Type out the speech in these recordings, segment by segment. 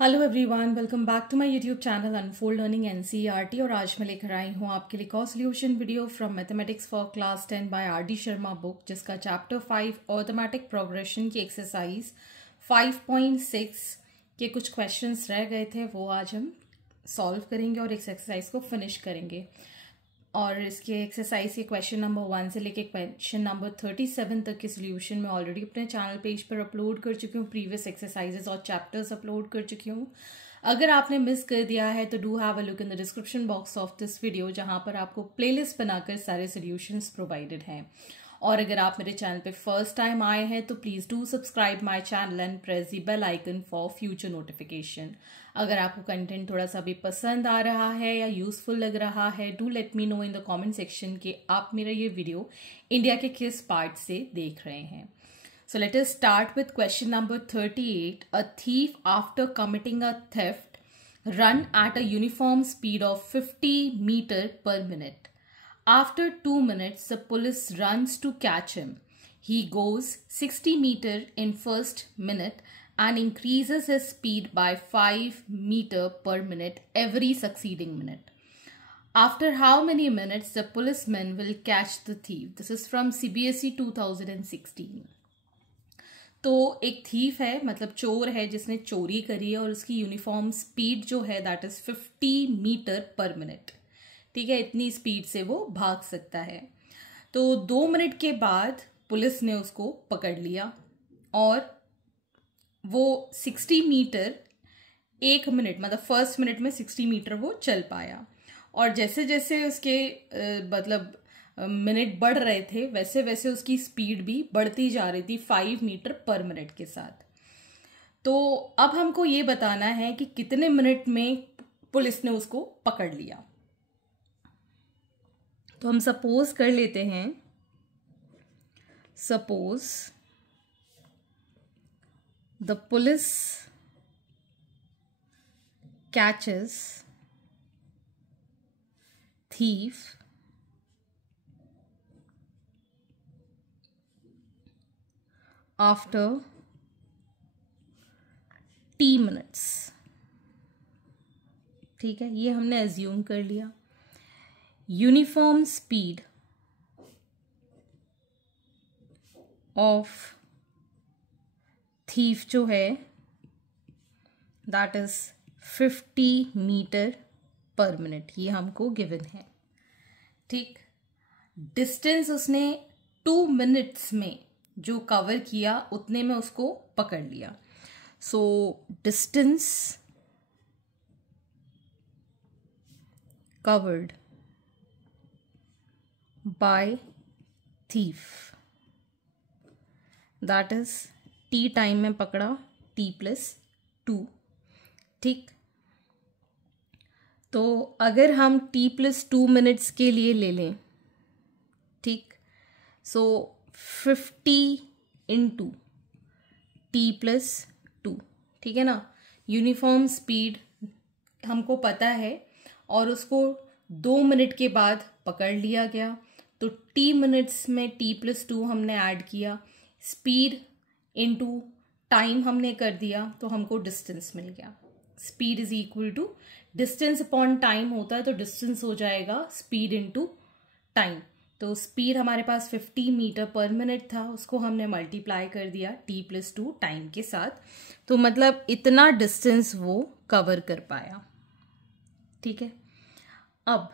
Hello everyone, welcome back to my YouTube channel unfold learning NCERT. और आज मैं लेकर आई हूँ आपके लिए कॉ solution video from mathematics for class 10 by R D. Sharma book, जिसका चैप्टर 5 ऑटोमेटिक प्रोग्रेशन की एक्सरसाइज 5.6 के कुछ क्वेश्चंस रह गए थे, वो आज हम सॉल्व करेंगे और इस एक्सरसाइज को फिनिश करेंगे। और इसके एक्सरसाइज के क्वेश्चन नंबर 1 से लेके क्वेश्चन नंबर 37 तक के सोल्यूशन मैं ऑलरेडी अपने चैनल पेज पर अपलोड कर चुकी हूँ। प्रीवियस एक्सरसाइजेस और चैप्टर्स अपलोड कर चुकी हूँ। अगर आपने मिस कर दिया है तो do have a look in the description box of this video, जहाँ पर आपको प्लेलिस्ट बनाकर सारे सोल्यूशंस प्रोवाइडेड हैं। और अगर आप मेरे चैनल पे फर्स्ट टाइम आए हैं तो please do subscribe my channel and press the bell icon for future notification. अगर आपको कंटेंट थोड़ा सा भी पसंद आ रहा है या यूजफुल लग रहा है, do let me know in the comment section कि आप मेरा ये वीडियो इंडिया के किस पार्ट से देख रहे हैं। So let us start with question number 38. A thief, after committing a theft, run at a uniform speed of 50 meters per minute. After 2 minutes, the police runs to catch him. He goes 60 meters in first minute and increases his speed by 5 meters per minute every succeeding minute. After how many minutes the policeman will catch the thief? This is from CBSE 2016. तो एक thief है, मतलब चोर है जिसने चोरी करी है और उसकी यूनिफॉर्म स्पीड जो है that is 50 metre per minute. ठीक है, इतनी स्पीड से वो भाग सकता है। तो 2 मिनट के बाद पुलिस ने उसको पकड़ लिया और वो 60 मीटर 1 मिनट, मतलब फर्स्ट मिनट में 60 मीटर वो चल पाया। और जैसे जैसे उसके मतलब मिनट बढ़ रहे थे वैसे वैसे उसकी स्पीड भी बढ़ती जा रही थी 5 मीटर पर मिनट के साथ। तो अब हमको ये बताना है कि कितने मिनट में पुलिस ने उसको पकड़ लिया। तो हम सपोज कर लेते हैं, suppose the police catches thief after t minutes। ठीक है, ये हमने एज्यूम कर लिया। यूनिफॉर्म स्पीड ऑफ थीफ जो है that is 50 metre per minute, ये हमको गिवन है। ठीक, डिस्टेंस उसने 2 मिनट्स में जो कवर किया उतने में उसको पकड़ लिया। So distance covered bye thief that is T time में पकड़ा, t+2। ठीक, तो अगर हम t+2 मिनट्स के लिए ले लें, ठीक, सो 50 इंटू t+2, ठीक है ना। यूनिफॉर्म स्पीड हमको पता है और उसको 2 मिनट के बाद पकड़ लिया गया, तो t मिनट्स में t+2 हमने ऐड किया, स्पीड इंटू टाइम हमने कर दिया, तो हमको डिस्टेंस मिल गया। Speed is equal to distance upon time होता है, तो डिस्टेंस हो जाएगा स्पीड इंटू टाइम। तो स्पीड हमारे पास 50 मीटर पर मिनट था, उसको हमने मल्टीप्लाई कर दिया t+2 टाइम के साथ, तो मतलब इतना डिस्टेंस वो कवर कर पाया। ठीक है, अब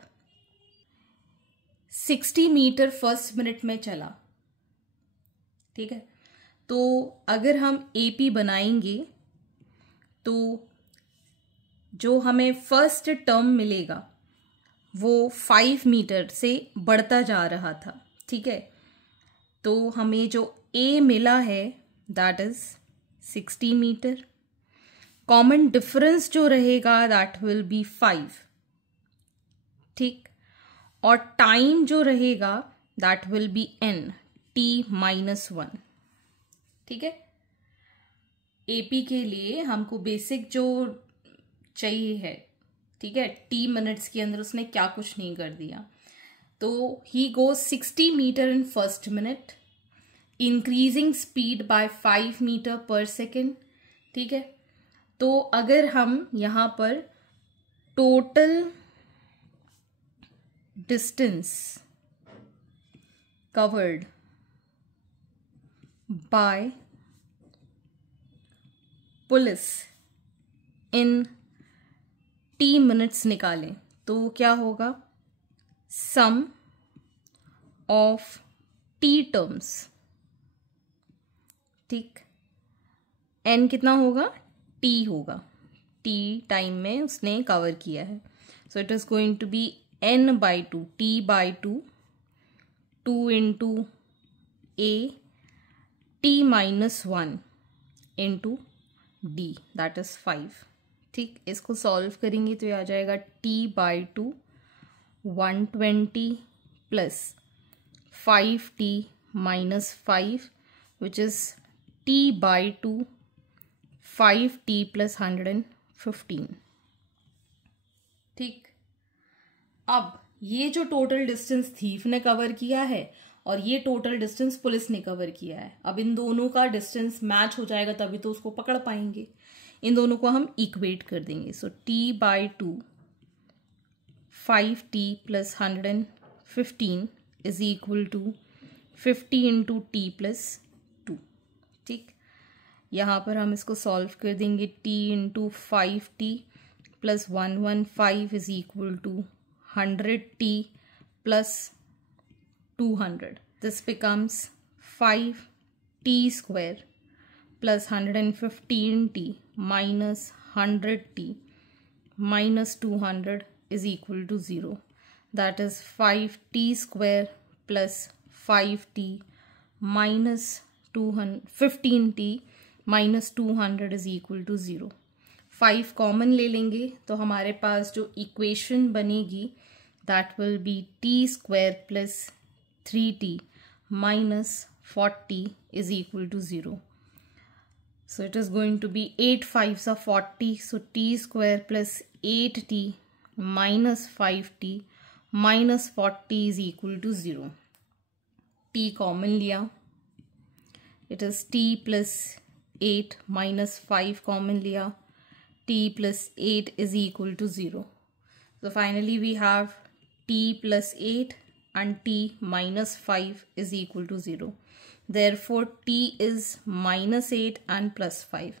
60 मीटर फर्स्ट मिनट में चला। ठीक है, तो अगर हम AP बनाएंगे तो जो हमें फर्स्ट टर्म मिलेगा वो 5 मीटर से बढ़ता जा रहा था। ठीक है, तो हमें जो A मिला है that is 60 metre. Common difference जो रहेगा दैट विल बी 5। ठीक, और टाइम जो रहेगा that will be n, t-1। ठीक है, AP के लिए हमको बेसिक जो चाहिए है, ठीक है, t मिनट्स के अंदर उसने क्या कुछ नहीं कर दिया। तो he goes 60 metre in first minute, increasing speed by 5 metre per second. ठीक है, तो अगर हम यहाँ पर total distance covered by police in T minutes निकालें तो क्या होगा, सम ऑफ टी टर्म्स, ठीक, एन कितना होगा, टी होगा, टी टाइम में उसने कवर किया है, so it is going to be n by two, t by two, 2 into a t minus 1 into d, that is 5, ठीक। इसको सॉल्व करेंगे तो ये आ जाएगा t by two 120 plus 5t minus 5 which is t by two 5t plus 115, ठीक। अब ये जो टोटल डिस्टेंस थीफ ने कवर किया है और ये टोटल डिस्टेंस पुलिस ने कवर किया है, अब इन दोनों का डिस्टेंस मैच हो जाएगा तभी तो उसको पकड़ पाएंगे। इन दोनों को हम इक्वेट कर देंगे, so T by two 5t plus 115 is equal to 50 into T plus 2, ठीक। यहाँ पर हम इसको सॉल्व कर देंगे, t into 5t plus 115 is equal to 100t plus 200. This becomes 5t square plus 115t minus 100t minus 200 is equal to 0. That is 5t square plus 5t minus 15t minus 200 is equal to 0. 5 common ले लेंगे तो हमारे पास जो equation बनेगी that will be t square plus 3t minus 40 is equal to 0. So it is going to be 8 5s are 40. So t square plus 8t minus 5t minus 40 is equal to 0. t common लिया, it is t plus 8 minus 5 common लिया, t plus 8 is equal to 0. So finally we have t plus 8 and t minus 5 is equal to 0. Therefore t is minus 8 and plus 5.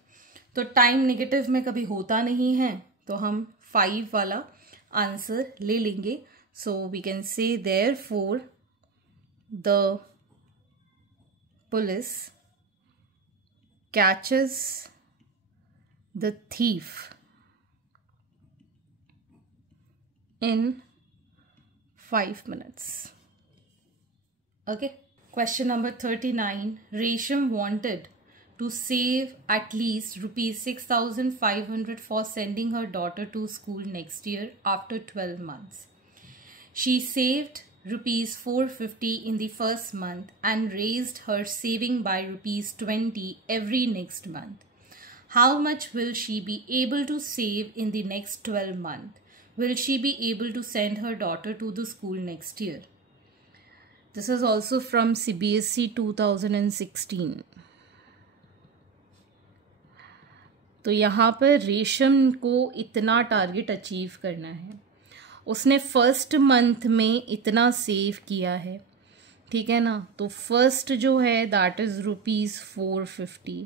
तो time negative में कभी होता नहीं है तो हम 5 वाला आंसर ले लेंगे. So we can say therefore the police catches the thief in 5 minutes. Okay. Question number 39. Resham wanted to save at least rupees 6,500 for sending her daughter to school next year after 12 months. She saved rupees 450 in the first month and raised her saving by rupees 20 every next month. How much will she be able to save in the next 12 months? Will she be able to send her daughter to the school next year? This is also from CBSE 2016. तो यहाँ पर रेशम को इतना target achieve करना है. उसने first month में इतना सेव किया है, ठीक है ना. तो फर्स्ट जो है दैट इज रुपीज़ 450.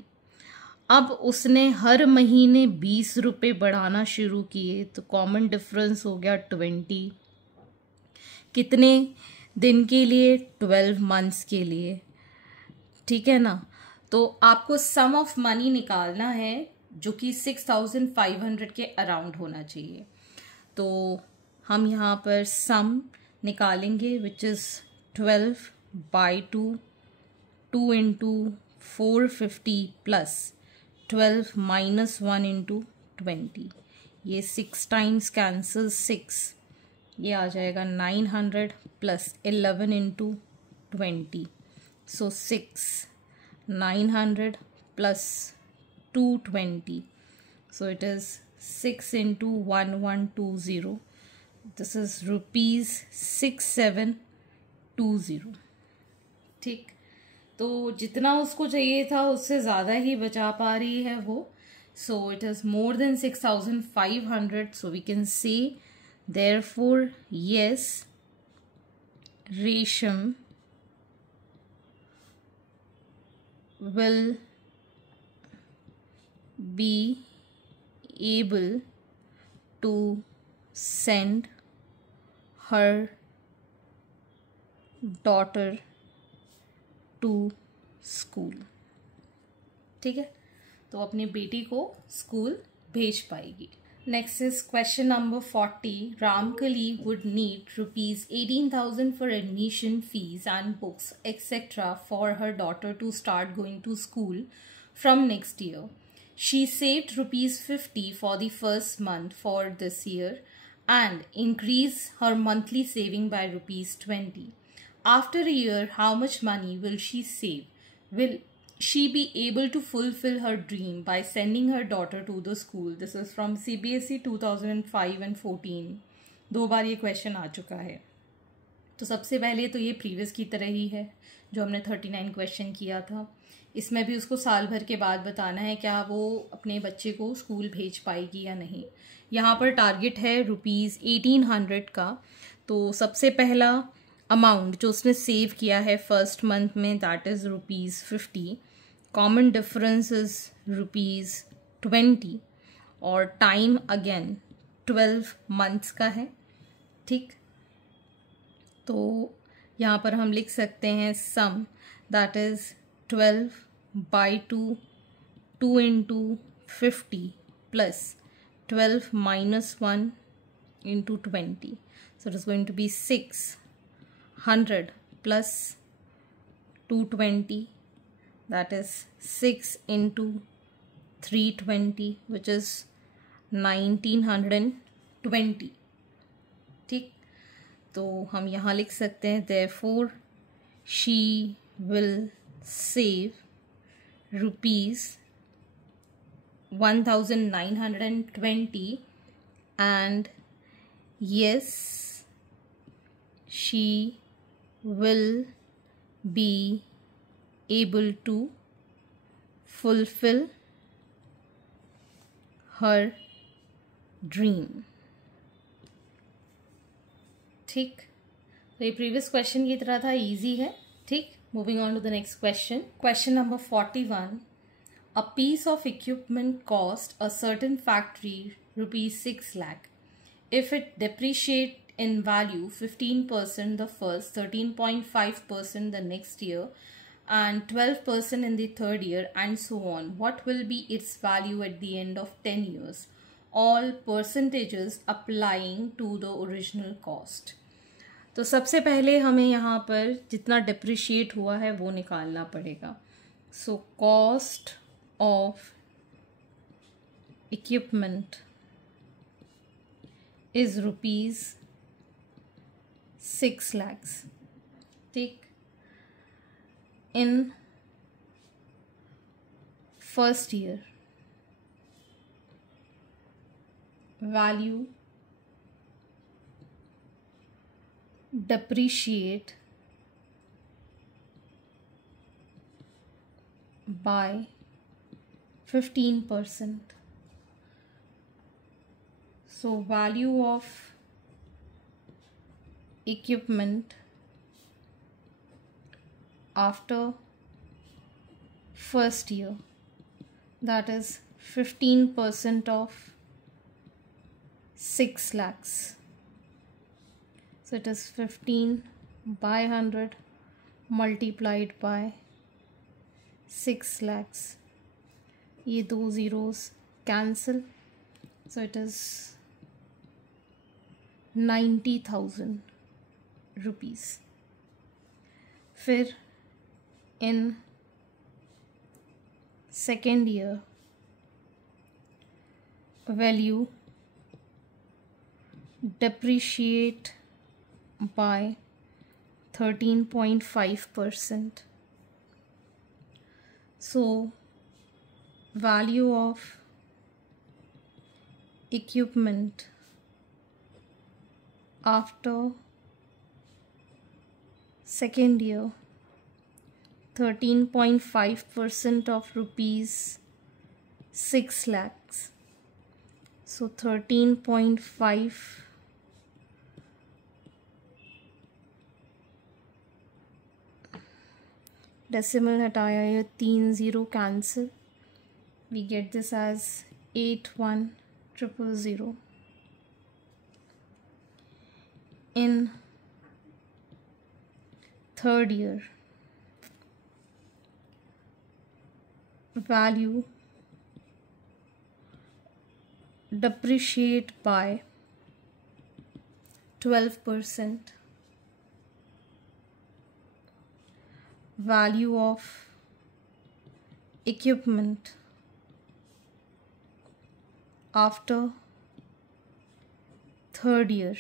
अब उसने हर महीने 20 रुपये बढ़ाना शुरू किए तो कॉमन डिफरेंस हो गया 20. कितने दिन के लिए? 12 मंथ्स के लिए, ठीक है ना. तो आपको सम ऑफ मनी निकालना है जो कि 6,500 के अराउंड होना चाहिए. तो हम यहाँ पर सम निकालेंगे which is 12 by 2, 2 into 450 plus 12 minus 1 into 20. ये 6 टाइम्स कैंसिल 6, ये आ जाएगा 900 plus 11 into 20. So 6 900 plus 220. So it is 6 into 1120. This is rupees 6720. ठीक. तो जितना उसको चाहिए था उससे ज़्यादा ही बचा पा रही है वो. So it is more than 6,500. So we can say, therefore, yes, Resham will be able to send her daughter to school. ठीक है, तो अपनी बेटी को स्कूल भेज पाएगी. Next is question number 40. Ramkali would need ₹18,000 for admission fees and books etc. for her daughter to start going to school from next year. She saved ₹50 for the first month for this year and increased her monthly saving by ₹20. After a year, how much money will she save? Will she be able to fulfill her dream by sending her daughter to the school? This is from CBSE 2005 and 14. 2 बार ये question आ चुका है. तो सबसे पहले तो ये previous की तरह ही है जो हमने 39 क्वेश्चन किया था. इसमें भी उसको साल भर के बाद बताना है क्या वो अपने बच्चे को स्कूल भेज पाएगी या नहीं. यहाँ पर टारगेट है ₹1800 का. तो सबसे पहला अमाउंट जो उसने सेव किया है फर्स्ट मंथ में, that is ₹50. Common difference is ₹20 और टाइम अगेन 12 मंथ्स का है. ठीक, तो यहाँ पर हम लिख सकते हैं सम that is 12/2, 2 into 50 plus 12 minus 1 into 20. So it is going to be 600 plus 220, that is 6 into 320, which is 1920. ठीक, तो हम यहाँ लिख सकते हैं therefore she will save ₹1920 and yes, she will be able to fulfill her dream. ठीक, तो ये प्रीवियस क्वेश्चन की तरह था, इजी है. ठीक, moving on to the next question. Question number 41. A piece of equipment cost a certain factory ₹6 lakh. If it depreciate in value 15% the first, 13.5% the next year, and 12% in the third year, and so on, what will be its value at the end of 10 years? All percentages applying to the original cost. तो सबसे पहले हमें यहाँ पर जितना depreciate हुआ है वो निकालना पड़ेगा. So cost of equipment is ₹6 lakhs. ठीक, in first year value depreciate by 15%. So value of equipment after first year, that is 15% of 6 lakhs. So it is 15/100 multiplied by 6 lakhs. ये 2 zeros cancel. So it is 90,000 rupees. फिर in second year value depreciate by 13.5%. So value of equipment after second year, 13.5% of 6 lakhs. So 13.5 decimal हटाया, ये 3 0 cancel. We get this as 81,000. In third year, value depreciate by 12%. Value of equipment after third year,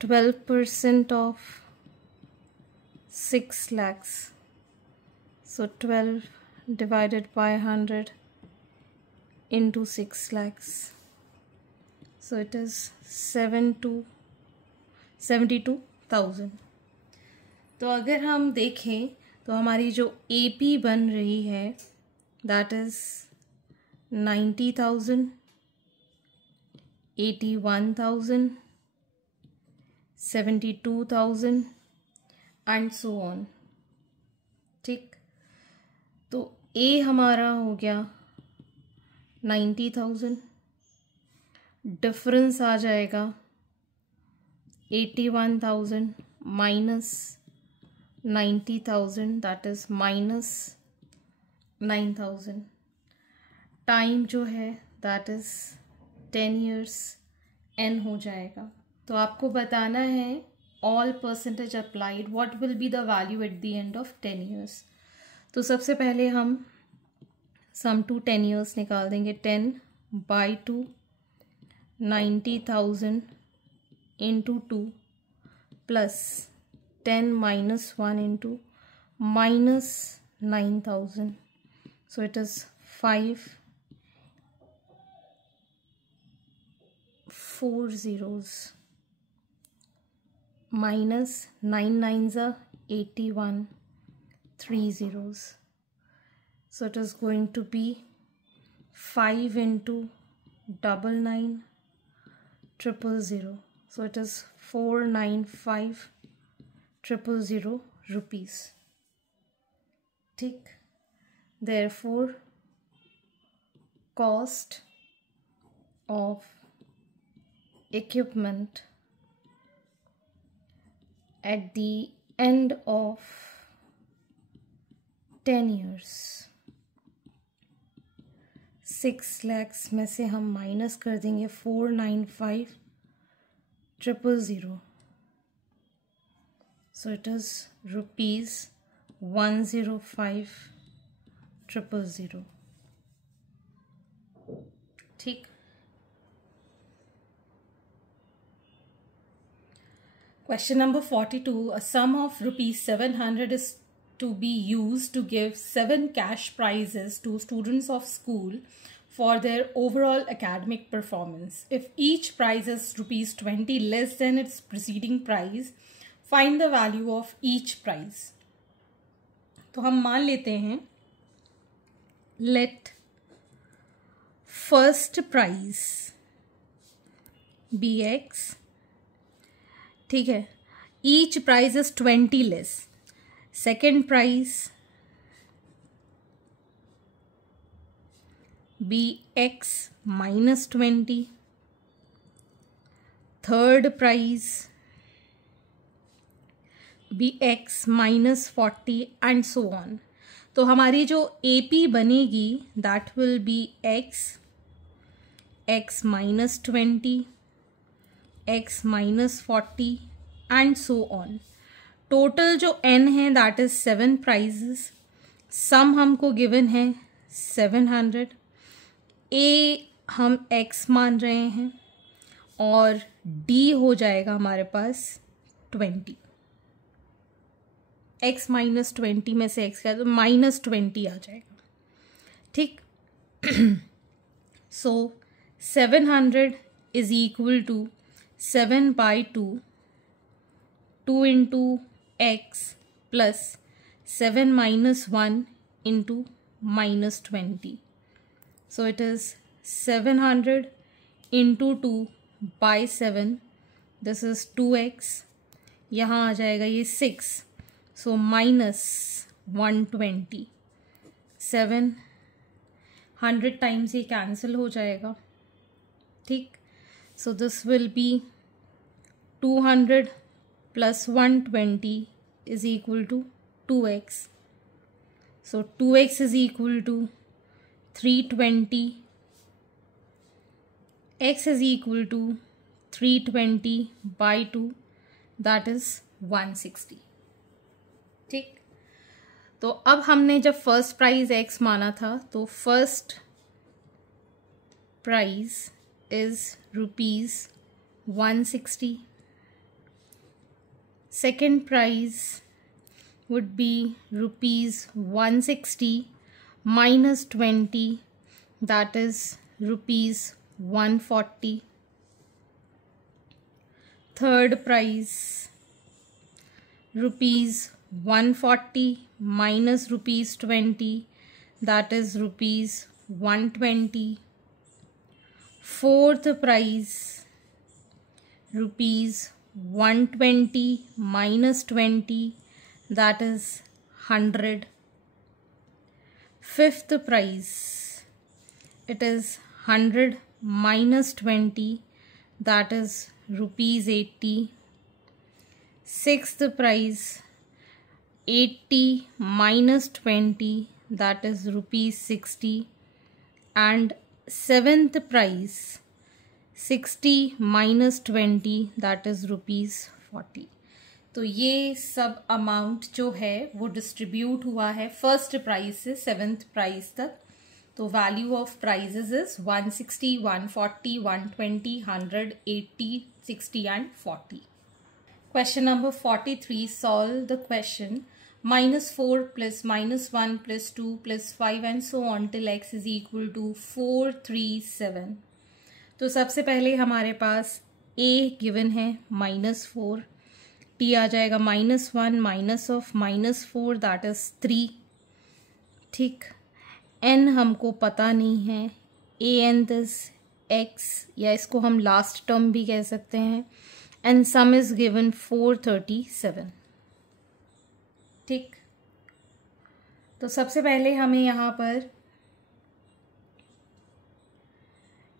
12% of 6 lakhs. So 12 divided by 100 into 6 lakhs. So it is 72,000. तो अगर हम देखें तो हमारी जो AP बन रही है that is 90,000, 81,000, 72,000 and so on. ठीक, तो A हमारा हो गया 90,000, डिफरेंस आ जाएगा 81,000 minus 90,000 that is minus 9,000. Time जो है दैट इज 10 years n हो जाएगा. तो आपको बताना है all percentage applied what will be the value at the end of 10 years. तो सबसे पहले हम सम टू 10 years निकाल देंगे. 10/2 90,000 into 2 plus 10 minus 1 into minus 9,000. So it is 5 4 zeros minus 9 nines are 81 3 zeros. So it is going to be 5 into 99,000. So it is 495,000 rupees. ठीक, therefore cost of equipment at the end of 10 years, 6 lakhs में से हम minus कर देंगे 495,000. So it is rupees 105,000. ठीक. Question number 42. A sum of rupees 700 is to be used to give 7 cash prizes to students of school for their overall academic performance. If each prize is rupees 20 less than its preceding prize, find the value of each prize. तो हम मान लेते हैं let first prize be X. ठीक है, each prize is 20 less. Second prize be X minus 20. Third prize be X minus 40 and so on. तो हमारी जो AP बनेगी that will be X minus 20, X minus 40 and so on. Total जो n है that is 7 prices. सम हमको given है 700. A हम x मान रहे हैं और D हो जाएगा हमारे पास 20. x माइनस 20 में से x का तो माइनस 20 आ जाएगा. ठीक. सो 700 is equal to 7/2 2 into x plus 7 minus 1 into minus 20. So it is 700 into 2 by 7. This is 2x. यहाँ आ जाएगा ये 6. So minus 120. 700 टाइम्स ये कैंसिल हो जाएगा. ठीक. So this will be 200 plus 120 is equal to 2x. So 2x is equal to 320. X is equal to 320 by 2, that is 160. ठीक. तो अब हमने जब फर्स्ट प्राइस x माना था तो first price is ₹160. Second price would be ₹160 minus 20, that is ₹140. Third price, ₹140 minus ₹20, that is ₹120. Fourth price, ₹120 minus 20, that is 100. Fifth price, it is 100 minus 20, that is ₹80. Sixth price, 80 minus 20, that is ₹60. And seventh price, 60 minus 20, that is ₹40. तो ये सब amount जो है वो distribute हुआ है first price से seventh price तक. तो value of prizes is 160, 140, 120, 100, 80, 60 and 40. Question number 43. Solve the question -4 plus -1 plus 2 plus 5 and so on till x is equal to 4, 3, 7. तो सबसे पहले हमारे पास a गिवन है -4. t आ जाएगा -1 माइनस ऑफ -4 दैट इज 3. ठीक. n हमको पता नहीं है. an इज x या इसको हम लास्ट टर्म भी कह सकते हैं. And some is given 437. ठीक. तो सबसे पहले हमें यहाँ पर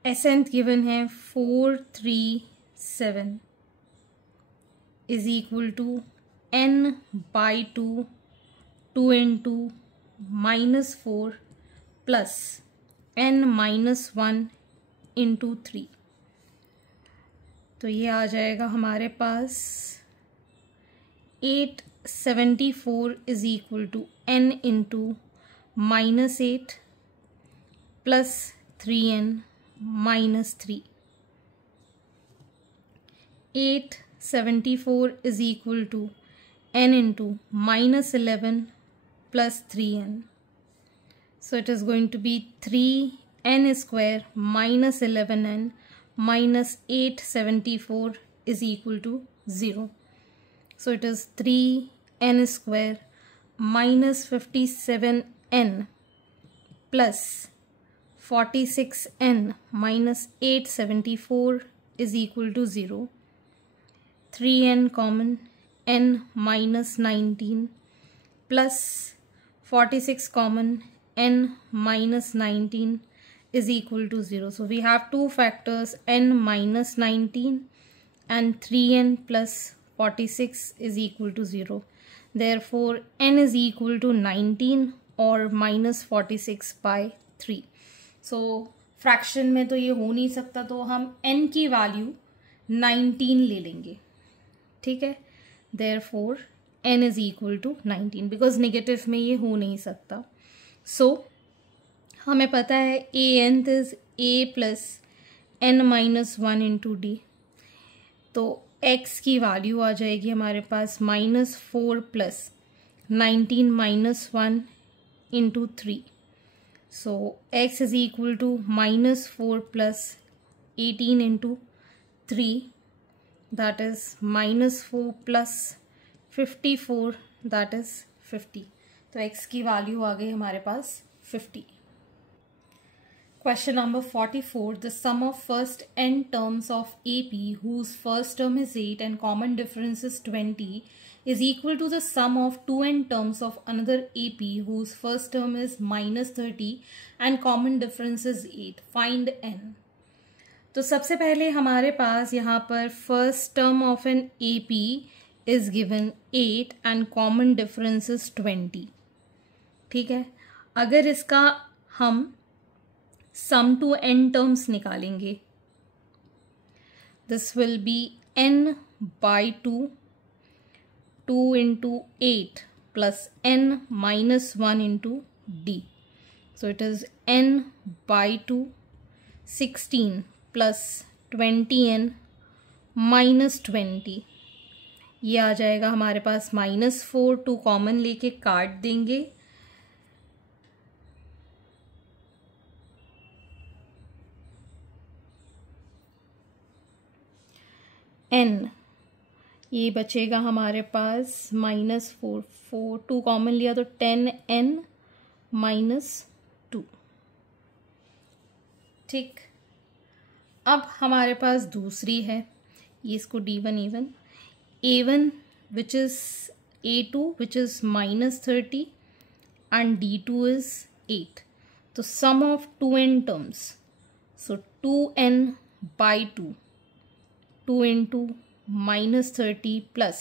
एसेंट गिवन है 437 is equal to n by 2 into -4 plus n minus 1 into 3. तो ये आ जाएगा हमारे पास 874 is equal to n into -8 plus 3n minus 3. 874 is equal to n into -11 plus 3n. So it is going to be 3n square minus 11n minus 874 is equal to 0. So it is 3n square minus 57n plus 46n minus 874 is equal to 0. 3n common, n minus 19 plus 46 common, n minus 19 is equal to 0. So we have two factors, n minus 19 and 3n plus 46 is equal to 0. Therefore n is equal to 19 or minus 46 by 3. So fraction में तो ये हो नहीं सकता, तो हम n की value 19 ले लेंगे. ठीक है. Therefore n is equal to 19 because negative में ये हो नहीं सकता. सो हमें पता है a nth is a plus n minus 1 into d. तो x की वैल्यू आ जाएगी हमारे पास -4 plus 19 minus 1 into 3. So x is equal to -4 plus 18 into 3. that is -4 plus 54 that is 50. तो x की वैल्यू आ गई हमारे पास 50. Question number 44. The sum of first n terms of AP whose first term is 8 and common difference is 20 is equal to the sum of 2n terms of another AP whose first term is minus 30 and common difference is 8. Find n. तो सबसे पहले हमारे पास यहाँ पर first term of an AP is given 8 and common difference is 20. ठीक है, अगर इसका हम sum to n terms निकालेंगे, this will be n by 2, 2 into 8 plus n minus 1 into d. So it is n by 2, 16 plus 20n minus 20. ये आ जाएगा हमारे पास -4, 2 कॉमन लेके काट देंगे, n ये बचेगा हमारे पास -4, 4 2 कॉमन लिया तो 10n minus 2. ठीक, अब हमारे पास दूसरी है, ये इसको d1 even a1 which is a2 which is -30 and d2 is 8. तो sum of 2n terms, so 2n by 2, 2 into -30 plus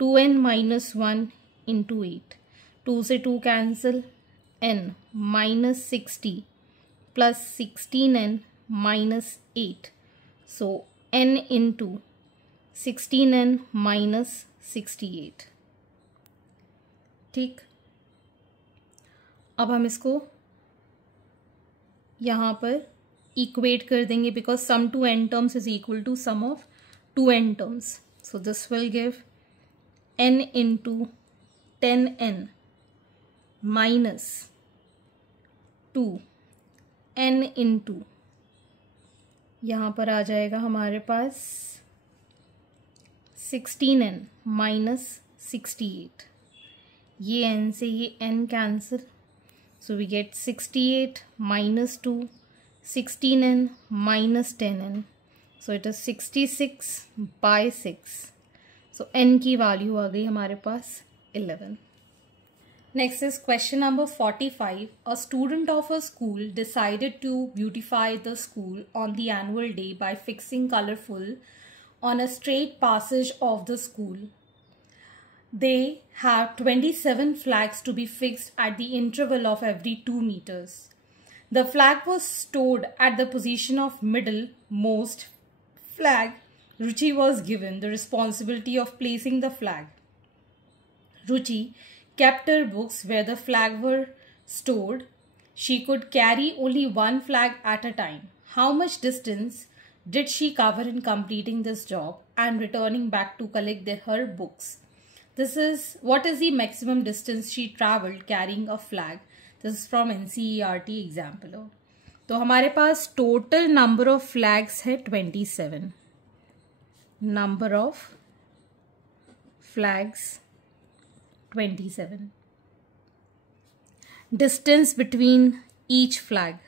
2n minus 1 into 8. 2 से 2 cancel, n minus 60 plus 16n minus 8. So n into 16n minus 68. ठीक, अब हम इसको यहाँ पर equate कर देंगे because sum to n terms is equal to sum of 2n terms. So this will give n into 10n minus 2 n into, यहाँ पर आ जाएगा हमारे पास 16n minus 68. ये n से ये n cancel, so we get 68 minus 2, 16n minus 10n, so it is 66 by 6. So n की वैल्यू आ गई हमारे पास 11. Next is question number 45. A student of a school decided to beautify the school on the annual day by fixing colorful on a straight passage of the school. They have 27 flags to be fixed at the interval of every 2 meters. The flag was stored at the position of middle-most flag. Ruchi was given the responsibility of placing the flag. Ruchi kept her books where the flag were stored. She could carry only one flag at a time. How much distance did she cover in completing this job and returning back to collect her books? What is the maximum distance she traveled carrying a flag? This is from NCERT example. तो हमारे पास total number of flags है 27. Number of flags 27. Distance between each flag,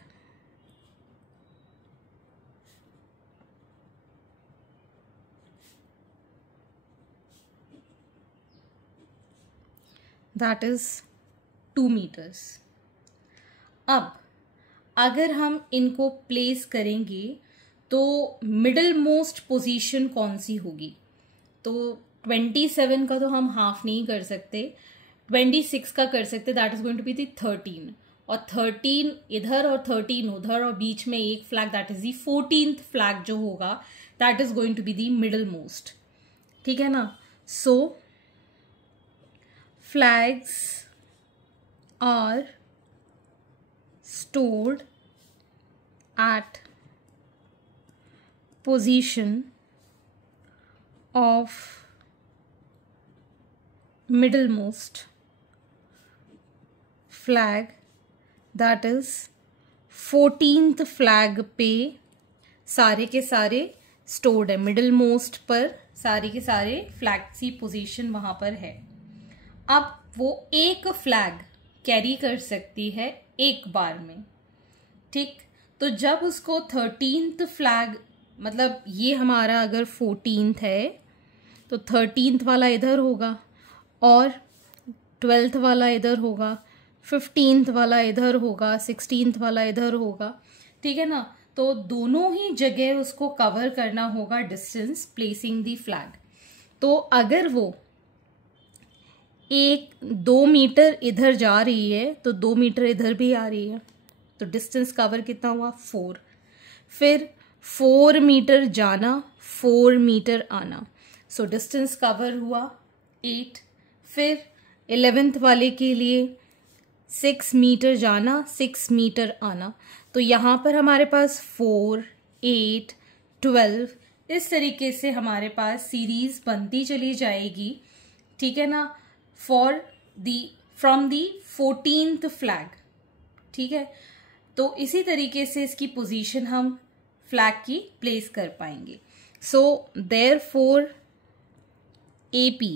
that is 2 meters. अब अगर हम इनको place करेंगे तो middle most position कौन सी होगी? तो 27 का तो हम हाफ नहीं कर सकते, 26 का कर सकते, that is going to be the 13, और 13 इधर और 13 उधर और बीच में एक flag, that is the 14th flag जो होगा, that is going to be the middle most. ठीक है ना? सो flags are stored at position of middlemost flag, that is 14th flag पे सारे के सारे stored है. मिडल मोस्ट पर सारे के सारे फ्लैग की पोजीशन वहां पर है. अब वो एक फ्लैग कैरी कर सकती है एक बार में. ठीक, तो जब उसको 13th फ्लैग, मतलब ये हमारा अगर 14th है तो 13th वाला इधर होगा और 12th वाला इधर होगा, 15th वाला इधर होगा, 16th वाला इधर होगा, ठीक है ना। तो दोनों ही जगह उसको कवर करना होगा डिस्टेंस प्लेसिंग दी फ्लैग। तो अगर वो 2 मीटर इधर जा रही है तो 2 मीटर इधर भी आ रही है, तो डिस्टेंस कवर कितना हुआ 4। फिर 4 मीटर जाना, 4 मीटर आना, सो डिस्टेंस कवर हुआ 8। फिर 11th वाले के लिए 6 मीटर जाना, 6 मीटर आना, तो यहाँ पर हमारे पास 4, 8, 12 इस तरीके से हमारे पास सीरीज बनती चली जाएगी, ठीक है ना, फ्रॉम दी 14th फ्लैग, ठीक है। तो इसी तरीके से इसकी पोजीशन हम फ्लैग की प्लेस कर पाएंगे। So therefore AP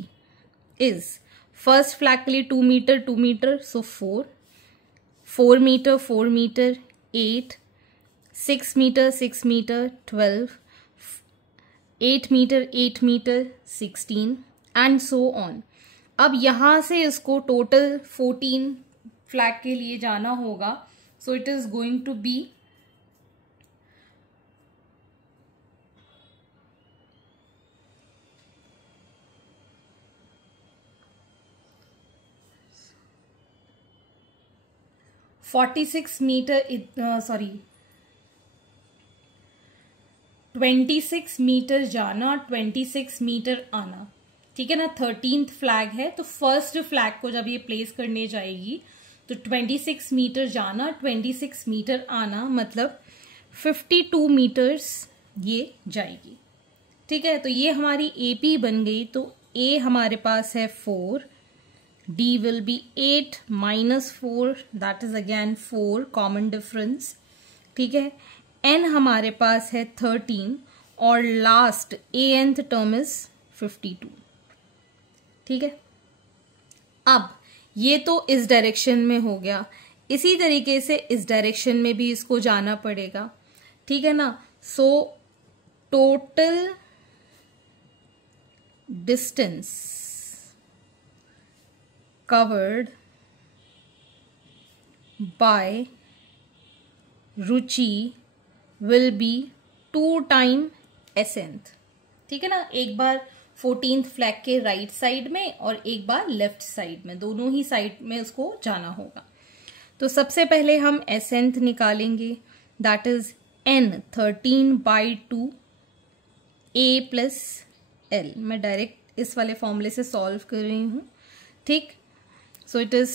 is first flag के लिए 2 metre 2 metre, so 4 metre 4 metre 8, 6 metre 6 metre 12, 8 metre 8 metre 16 and so on. अब यहां से इसको टोटल 14 फ्लैग के लिए जाना होगा, so it is going to be 26 metre 26 metre जाना, 26 मीटर आना, ठीक है ना। 13th फ्लैग है तो फर्स्ट फ्लैग को जब ये प्लेस करने जाएगी तो 26 मीटर जाना, 26 मीटर आना, मतलब 52 मीटर्स ये जाएगी, ठीक है। तो ये हमारी AP बन गई। तो A हमारे पास है 4, D will be 8 minus 4, that is again 4, common difference, ठीक है। N हमारे पास है 13 और लास्ट ANth टर्म इज 52, ठीक है। अब ये तो इस डायरेक्शन में हो गया, इसी तरीके से इस डायरेक्शन में भी इसको जाना पड़ेगा, ठीक है ना। सो total distance covered bye Ruchi will be 2 time SNth, ठीक है ना। एक बार 14th फ्लैग के राइट साइड में और एक बार लेफ्ट साइड में, दोनों ही साइड में उसको जाना होगा। तो सबसे पहले हम SNth निकालेंगे, that is N 13/2 A plus L। मैं डायरेक्ट इस वाले फॉर्मूले से सॉल्व कर रही हूं, ठीक। सो it is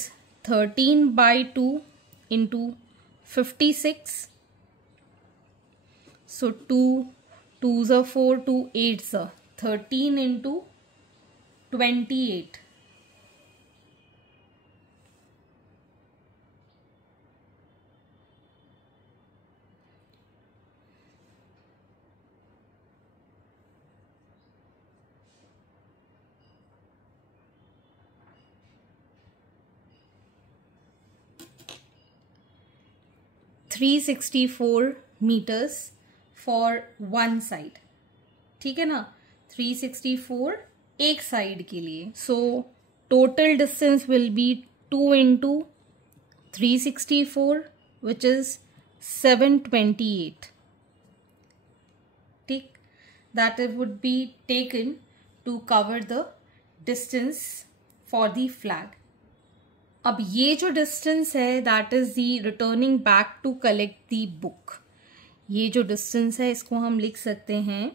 13/2 into 56, so 2 2s are 4, 2 8s are 13 into 28, $364 meters for one side, ठीक है ना। 364 एक साइड के लिए, so total distance will be 2 into 364 which is 728, ठीक। That would be taken to cover the distance for the flag. अब ये जो डिस्टेंस है that is the returning back to collect the book. ये जो डिस्टेंस है इसको हम लिख सकते हैं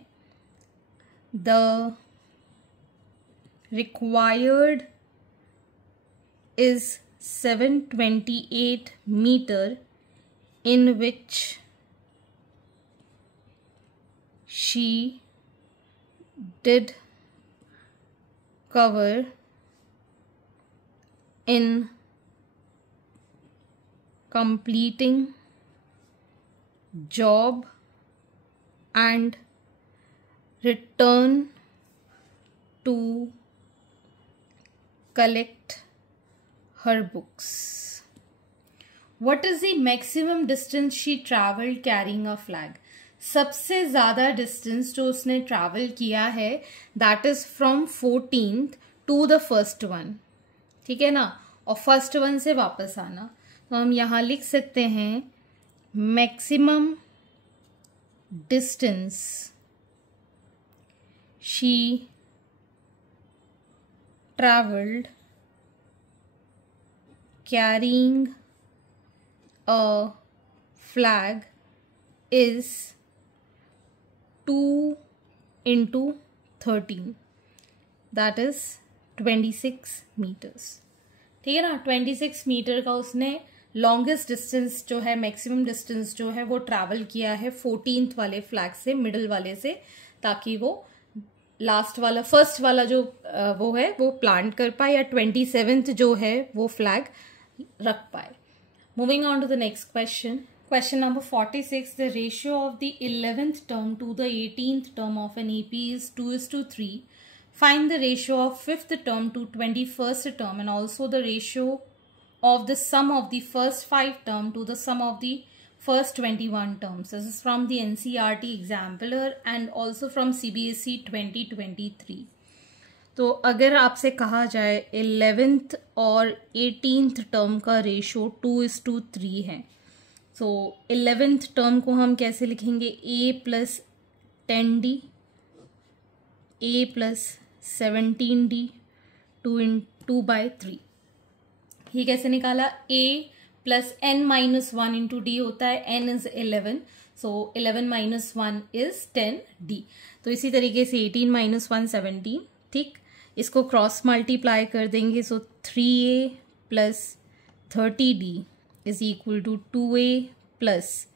the required is 728 metre in which she did cover in completing job and return to collect her books. What is the maximum distance she traveled carrying a flag? सबसे ज्यादा डिस्टेंस जो उसने ट्रैवल किया है that is from 14th to the first one, ठीक है ना, और फर्स्ट वन से वापस आना। तो हम यहां लिख सकते हैं maximum distance she travelled carrying a flag is 2 into 13, that is 26 meters, ठीक है ना। 26 मीटर का उसने लॉन्गेस्ट डिस्टेंस जो है, मैक्सिमम डिस्टेंस जो है वो ट्रैवल किया है 14th वाले फ्लैग से, मिडल वाले से, ताकि वो लास्ट वाला, फर्स्ट वाला जो वो है वो प्लांट कर पाए, या 27th जो है वो फ्लैग रख पाए। Moving on to the next question, question number 46, the ratio of the 11th term to the 18th term of an AP is 2:3. Find the ratio of 5th term to 21st term and also the ratio of the sum of the first 5 term to the sum of the first 21 terms. This is from the NCERT examiner and also from CBSE 2023. तो अगर आपसे कहा जाए 11th और 18th term का ratio 2:3 है, तो 11th term को हम कैसे लिखेंगे, a + 10d, a + 17d, 2/3। ये कैसे निकाला, a + n-1 इंटू डी होता है, n is 11, so 11 - 1 is 10d। तो इसी तरीके से 18 - 1 17, ठीक, इसको क्रॉस मल्टीप्लाई कर देंगे, सो 3a + 30d is equal to 2a +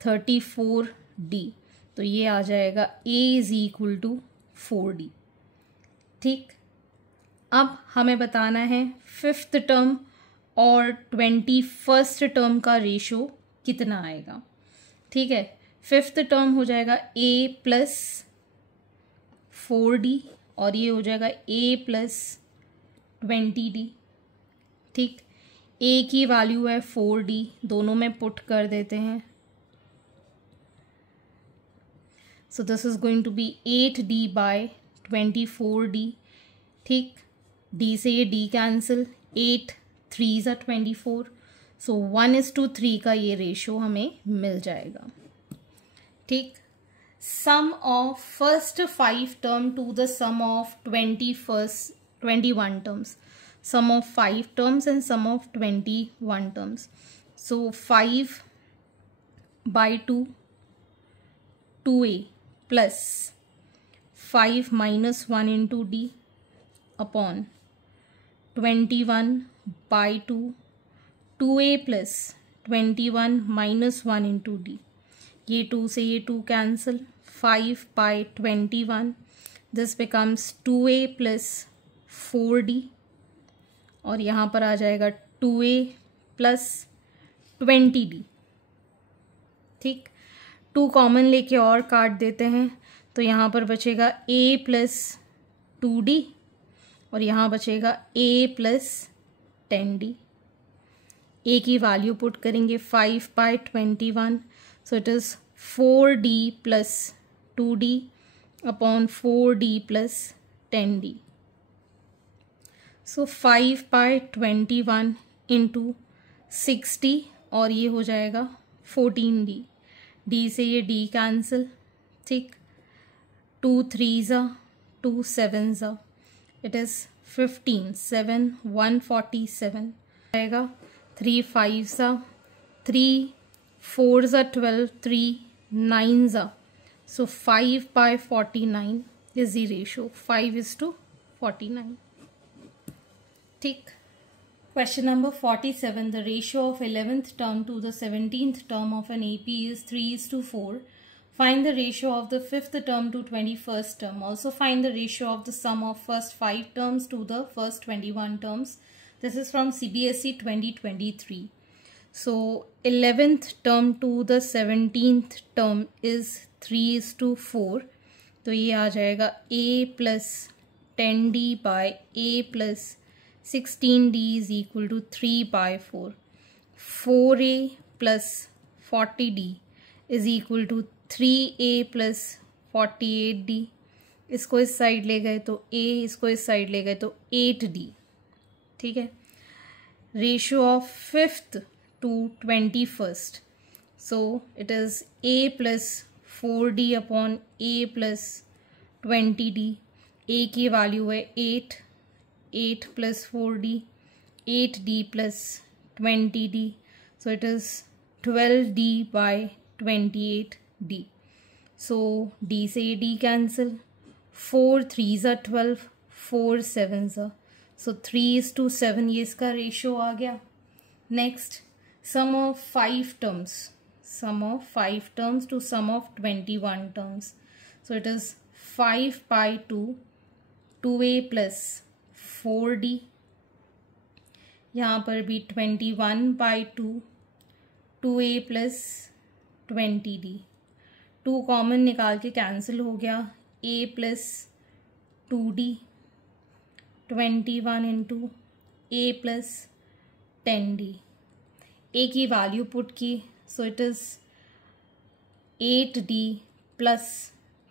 34d। तो ये आ जाएगा a is equal to 4d, ठीक। अब हमें बताना है 5th टर्म और 21st टर्म का रेशो कितना आएगा, ठीक है। 5th टर्म हो जाएगा a + 4d और ये हो जाएगा a + 20d, ठीक। a की वैल्यू है 4d, दोनों में पुट कर देते हैं, so this is going to be 8d / 24d, ठीक। d से ये d कैंसिल, 8 3s are 24, सो 1:3 का ये रेशो हमें मिल जाएगा, ठीक। Sum of first 5 term to the sum of 21 terms, sum of 5 terms and sum of 21 terms, so 5/2 2a प्लस 5 - 1 into d upon 21/2 2a + 21 - 1 into d, ये 2 से ये 2 cancel, 5/21, this becomes 2a + 4d और यहाँ पर आ जाएगा 2a + 20d, ठीक। 2 common लेके और काट देते हैं, तो यहाँ पर बचेगा a + 2d और यहाँ बचेगा a + 10d। a की वैल्यू पुट करेंगे 5/21, सो it is 4d + 2d upon 4d + 10d, so 5/21 into 60 और ये हो जाएगा 14d, d से ये d कैंसिल, ठीक। 2 3s are 2 7s are, it is 15 7 147 आएगा, 3 5s are 3 4s are 12 3 9s are, so 5/49 is the ratio, 5:49, ठीक। Question number 47, the ratio of 11th term to the 17th term of an AP is 3:4. Find the ratio of the 5th term to 21st term. Also find the ratio of the sum of first 5 terms to the first 21 terms. This is from CBSE 2023. So 11th term to the 17th term is 3:4. तो ये आ जाएगा a + 10d by a + 16d is equal to 3/4. 4a plus 40d is equal to 3a plus 48d। इसको इस side ले गए तो a, इसको इस साइड ले गए तो 8d। ठीक है, ratio of 5th to 21st, so it is a plus 4d upon a plus 20d। a की वैल्यू है 8, 8 plus 4d, 8d plus 20d, so it is 12d by 28d। so d से d cancel, 4 3s are 12, 4 7s are, so 3:7 ये इसका ratio आ गया। Next, sum of 5 terms, sum of 5 terms to sum of 21 terms, so it is 5 by 2, 2a plus 4d। यहाँ पर भी 21 by 2, 2a plus 20d। 2 common निकाल के cancel हो गया, a plus 2d, 21 into a plus 10d। a की value put की, सो it is 8d plus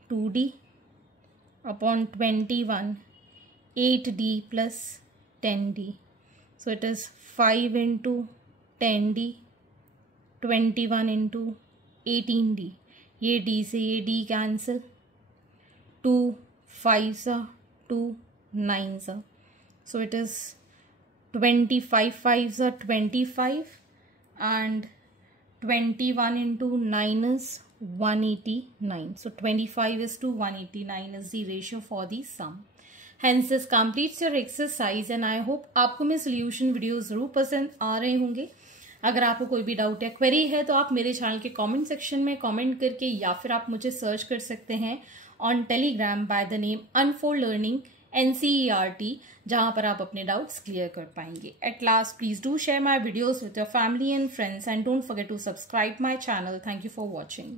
2d upon 21, 8d plus 10d, so it is 5 into 10d, 21 into 18d। ये d से ये d cancel, 2 5s are 2 9s are, so it is 25 5s are 25 and 21 into 9 is 189, so 25:189 is the ratio for the sum. Hence this completes your exercise and I hope आपको मेरे solution video जरूर पसंद आ रहे होंगे। अगर आपको कोई भी डाउट या क्वेरी है तो आप मेरे चैनल के कमेंट सेक्शन में कमेंट करके या फिर आप मुझे सर्च कर सकते हैं on Telegram by the name unfold learning NCERT, जहां पर आप अपने डाउट्स क्लियर कर पाएंगे। At last, please do share my videos with your family and friends and don't forget to subscribe my channel. Thank you for watching.